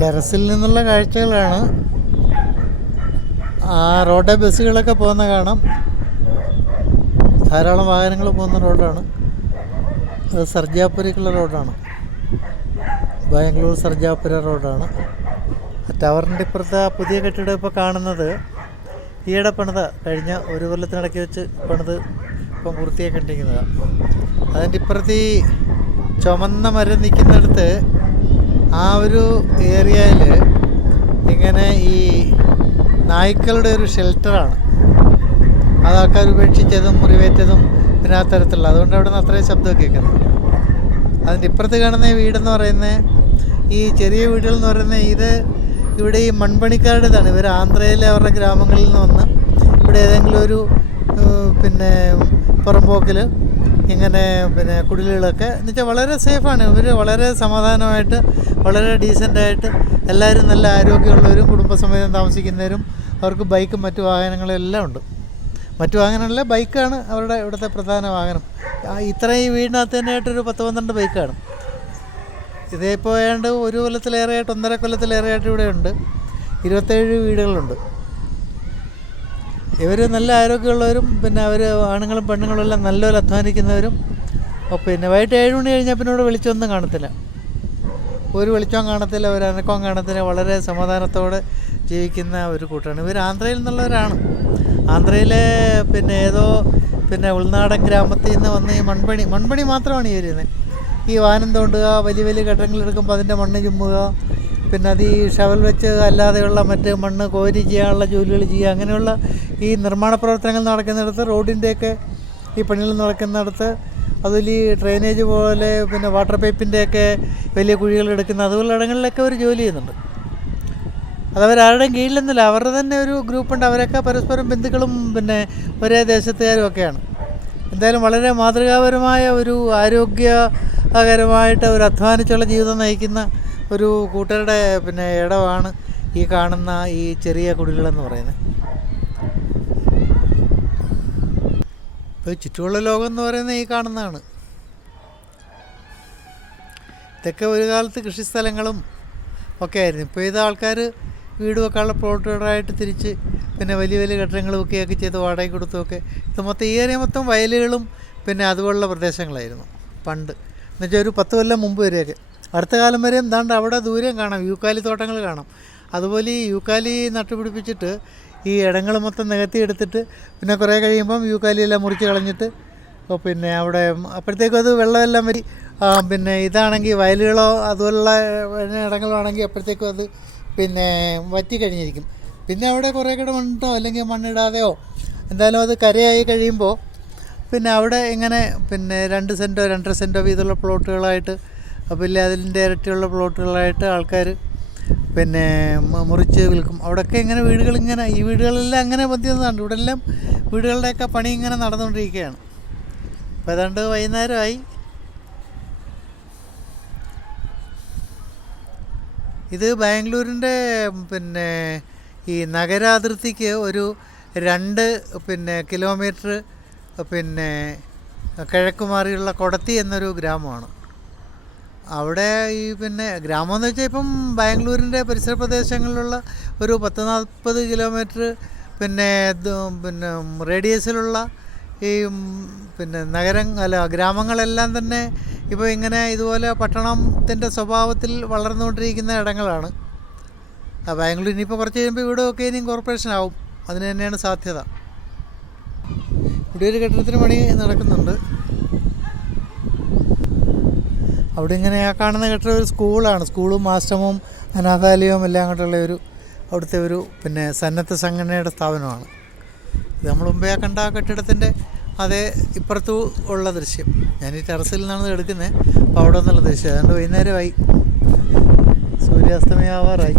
ടെറസിൽ നിന്നുള്ള കാഴ്ചകളാണ്. ആ റോഡിൽ ബസ്സുകളൊക്കെ പോകുന്ന കാണാം. ധാരാളം വാഹനങ്ങൾ പോകുന്ന റോഡാണ്. അത് സർജാപുരയ്ക്കുള്ള റോഡാണ്. ബാംഗ്ലൂർ സർജാപുര റോഡാണ്. ടവറിൻ്റെ ഇപ്പുറത്തെ പുതിയ കെട്ടിടം ഇപ്പോൾ കാണുന്നത് ഈയിടെ പണിത, കഴിഞ്ഞ ഒരു കൊല്ലത്തിനിടയ്ക്ക് വെച്ച് പണിത് ഇപ്പം പൂർത്തിയാക്കിക്കൊണ്ടിരിക്കുന്നതാണ്. അതിൻ്റെ ഇപ്പുറത്ത് ഈ ചുമന്ന മരം നിൽക്കുന്നിടത്ത് ആ ഒരു ഏരിയയിൽ ഇങ്ങനെ ഈ നായ്ക്കളുടെ ഒരു ഷെൽട്ടറാണ്. അത് ആൾക്കാർ ഉപേക്ഷിച്ചതും മുറിവേറ്റതും പിന്നെ ആ തരത്തിലുള്ള, അതുകൊണ്ട് അവിടെ നിന്ന് അത്രയും ശബ്ദമൊക്കെ കേൾക്കുന്നത്. അതിൻ്റെ ഇപ്പുറത്ത് കാണുന്ന ഈ വീടെന്ന് പറയുന്നത്, ഈ ചെറിയ വീടുകൾ എന്ന് പറയുന്നത്, ഇത് ഇവിടെ ഈ മൺപണിക്കാരുടേതാണ്. ഇവർ ആന്ധ്രയിലെ അവരുടെ ഗ്രാമങ്ങളിൽ നിന്ന് വന്ന് ഇവിടെ ഏതെങ്കിലും ഒരു പിന്നെ പുറമ്പോക്കിൽ ഇങ്ങനെ പിന്നെ കുടിലുകളൊക്കെ എന്ന് വെച്ചാൽ വളരെ സേഫാണ്. ഇവർ വളരെ സമാധാനമായിട്ട് വളരെ ഡീസൻ്റായിട്ട് എല്ലാവരും നല്ല ആരോഗ്യമുള്ളവരും കുടുംബസമേതം താമസിക്കുന്നവരും. അവർക്ക് ബൈക്കും മറ്റു വാഹനങ്ങളും എല്ലാം ഉണ്ട്. മറ്റു വാഹനമല്ല, ബൈക്കാണ് അവരുടെ ഇവിടുത്തെ പ്രധാന വാഹനം. ഇത്രയും വീടിനകത്ത് തന്നെയായിട്ടൊരു 10-12 ബൈക്കാണ്. ഇതേപ്പോൾ ഏതാണ്ട് ഒരു കൊല്ലത്തിലേറെയായിട്ട്, 1.5 കൊല്ലത്തിലേറെയായിട്ട് ഇവിടെ ഉണ്ട്. 27 വീടുകളുണ്ട്. ഇവർ നല്ല ആരോഗ്യമുള്ളവരും പിന്നെ അവർ ആണുങ്ങളും പെണ്ണുങ്ങളും എല്ലാം നല്ലപോലെ അധ്വാനിക്കുന്നവരും. പിന്നെ വൈകിട്ട് 7 മണി കഴിഞ്ഞാൽ പിന്നെ ഇവിടെ വെളിച്ചമൊന്നും കാണത്തില്ല. ഒരു വെളിച്ചവും കാണത്തില്ല, ഒരു അനക്കവും കാണത്തില്ല. വളരെ സമാധാനത്തോടെ ജീവിക്കുന്ന ഒരു കൂട്ടമാണ്. ഇവർ ആന്ധ്രയിൽ നിന്നുള്ളവരാണ്. ആന്ധ്രയിലെ പിന്നെ ഏതോ പിന്നെ ഉൾനാടൻ ഗ്രാമത്തിൽ നിന്ന് വന്ന് ഈ മൺപണി മാത്രമാണ് ഈ വരുന്നത്. ഈ വാനം തോണ്ടുക, വലിയ വലിയ ഘട്ടങ്ങളെടുക്കുമ്പോൾ അതിൻ്റെ മണ്ണ് ചുമ്മുക, പിന്നെ അത് ഈ ഷവൽ വെച്ച് അല്ലാതെയുള്ള മറ്റ് മണ്ണ് കോരി ചെയ്യാനുള്ള ജോലികൾ ചെയ്യുക, അങ്ങനെയുള്ള ഈ നിർമ്മാണ പ്രവർത്തനങ്ങൾ നടക്കുന്നിടത്ത്, റോഡിൻ്റെയൊക്കെ ഈ പണികൾ നടക്കുന്നിടത്ത്, അതിൽ ഈ ഡ്രെയിനേജ് പോലെ പിന്നെ വാട്ടർ പൈപ്പിൻ്റെയൊക്കെ വലിയ കുഴികൾ എടുക്കുന്ന അതുപോലുള്ള ഇടങ്ങളിലൊക്കെ അവർ ജോലി ചെയ്യുന്നുണ്ട്. അതവരാരുടെയും കീഴിലൊന്നുമില്ല, അവരുടെ തന്നെ ഒരു ഗ്രൂപ്പുണ്ട്. അവരൊക്കെ പരസ്പരം ബന്ധുക്കളും പിന്നെ ഒരേ ദേശത്തുകാരും ഒക്കെയാണ്. എന്തായാലും വളരെ മാതൃകാപരമായ ഒരു ആരോഗ്യകരമായിട്ട് ഒരു അധ്വാനിച്ചുള്ള ജീവിതം നയിക്കുന്ന ഒരു കൂട്ടരുടെ പിന്നെ ഇടമാണ് ഈ കാണുന്ന ഈ ചെറിയ കുടിലുകളെന്ന് പറയുന്നത്. ഇപ്പോൾ ചുറ്റുമുള്ള ലോകം എന്ന് പറയുന്നത് ഈ കാണുന്നതാണ്. ഇതൊക്കെ ഒരു കാലത്ത് കൃഷിസ്ഥലങ്ങളും ഒക്കെ ആയിരുന്നു. ഇപ്പോൾ ഇത് ആൾക്കാർ വീട് വെക്കാനുള്ള പ്ലോട്ടുകളായിട്ട് തിരിച്ച് പിന്നെ വലിയ വലിയ കെട്ടിടങ്ങൾ വെക്കുകയൊക്കെ ചെയ്ത് വാടക കൊടുത്തുമൊക്കെ. ഇത് മൊത്തം ഈ ഏരിയ മൊത്തം വയലുകളും പിന്നെ അതുപോലുള്ള പ്രദേശങ്ങളായിരുന്നു പണ്ട്. എന്നുവെച്ചാൽ ഒരു 10 കൊല്ലം മുമ്പ് വരെയൊക്കെ. അടുത്ത കാലം വരെ എന്താണ്ട് അവിടെ ദൂരം കാണാം യൂക്കാലി തോട്ടങ്ങൾ കാണാം. അതുപോലെ ഈ യൂക്കാലി നട്ടുപിടിപ്പിച്ചിട്ട് ഈ ഇടങ്ങൾ മൊത്തം നികത്തി എടുത്തിട്ട് പിന്നെ കുറേ കഴിയുമ്പം യൂക്കാലിയെല്ലാം മുറിച്ച് കളഞ്ഞിട്ട് പിന്നെ അവിടെ അപ്പോഴത്തേക്കും അത് വെള്ളമെല്ലാം വരി പിന്നെ ഇതാണെങ്കിൽ വയലുകളോ അതുപോലുള്ള ഇടങ്ങളോ ആണെങ്കിൽ അപ്പോഴത്തേക്കും അത് പിന്നെ വറ്റി കഴിഞ്ഞിരിക്കും. പിന്നെ അവിടെ കുറേ കൂടെ മണ്ണോ അല്ലെങ്കിൽ മണ്ണിടാതെയോ എന്തായാലും അത് കരയായി കഴിയുമ്പോൾ പിന്നെ അവിടെ ഇങ്ങനെ പിന്നെ 2 സെൻറ്റോ 2.5 സെൻറ്റോ വീതമുള്ള പ്ലോട്ടുകളായിട്ട്, അപ്പോൾ അതിൻ്റെ ഇരട്ടിയുള്ള പ്ലോട്ടുകളായിട്ട് ആൾക്കാർ പിന്നെ മുറിച്ച് വിൽക്കും. അവിടെയൊക്കെ ഇങ്ങനെ വീടുകളിങ്ങനെ, ഈ വീടുകളെല്ലാം അങ്ങനെ പറ്റിയതാണ്. ഇവിടെ എല്ലാം വീടുകളുടെയൊക്കെ പണി ഇങ്ങനെ നടന്നുകൊണ്ടിരിക്കുകയാണ്. അപ്പോൾ ഏതാണ്ട് വൈകുന്നേരമായി. ഇത് ബാംഗ്ലൂരിൻ്റെ പിന്നെ ഈ നഗരാതിർത്തിക്ക് ഒരു 2 പിന്നെ കിലോമീറ്റർ പിന്നെ കിഴക്ക് മാറിയുള്ള കൊടത്തി എന്നൊരു ഗ്രാമമാണ്. അവിടെ ഈ പിന്നെ ഗ്രാമമെന്ന് വെച്ചാൽ ഇപ്പം ബാംഗ്ലൂരിൻ്റെ പരിസര പ്രദേശങ്ങളിലുള്ള ഒരു 10-40 കിലോമീറ്റർ പിന്നെ റേഡിയസിലുള്ള ഈ പിന്നെ ഗ്രാമങ്ങളെല്ലാം തന്നെ ഇപ്പോൾ ഇങ്ങനെ ഇതുപോലെ പട്ടണത്തിൻ്റെ സ്വഭാവത്തിൽ വളർന്നുകൊണ്ടിരിക്കുന്ന ഇടങ്ങളാണ്. ബാംഗ്ലൂർ ഇനിയിപ്പോൾ കുറച്ച് കഴിയുമ്പോൾ ഇവിടെയൊക്കെ ഇനിയും കോർപ്പറേഷനാവും. അതിന് തന്നെയാണ് സാധ്യത. ഇവിടെ ഒരു കെട്ടിടത്തിന് പണി നടക്കുന്നുണ്ട്. അവിടെ ഇങ്ങനെ ആ കാണുന്ന കെട്ടിടം ഒരു സ്കൂളാണ്. സ്കൂളും ആശ്രമവും അനാഥാലയവും എല്ലാം അങ്ങോട്ടുള്ള അവിടുത്തെ ഒരു പിന്നെ സന്നദ്ധ സംഘടനയുടെ സ്ഥാപനമാണ്. ഇത് നമ്മൾ മുമ്പേ കണ്ട ആ കെട്ടിടത്തിൻ്റെ അതേ ഇപ്പുറത്തു ഉള്ള ദൃശ്യം. ഞാൻ ഈ ടെറസിൽ നിന്നാണ് എടുക്കുന്നത്. അപ്പോൾ അവിടെ നിന്നുള്ള ദൃശ്യം. അതുകൊണ്ട് വൈകുന്നേരമായി, സൂര്യാസ്തമയാവാറായി.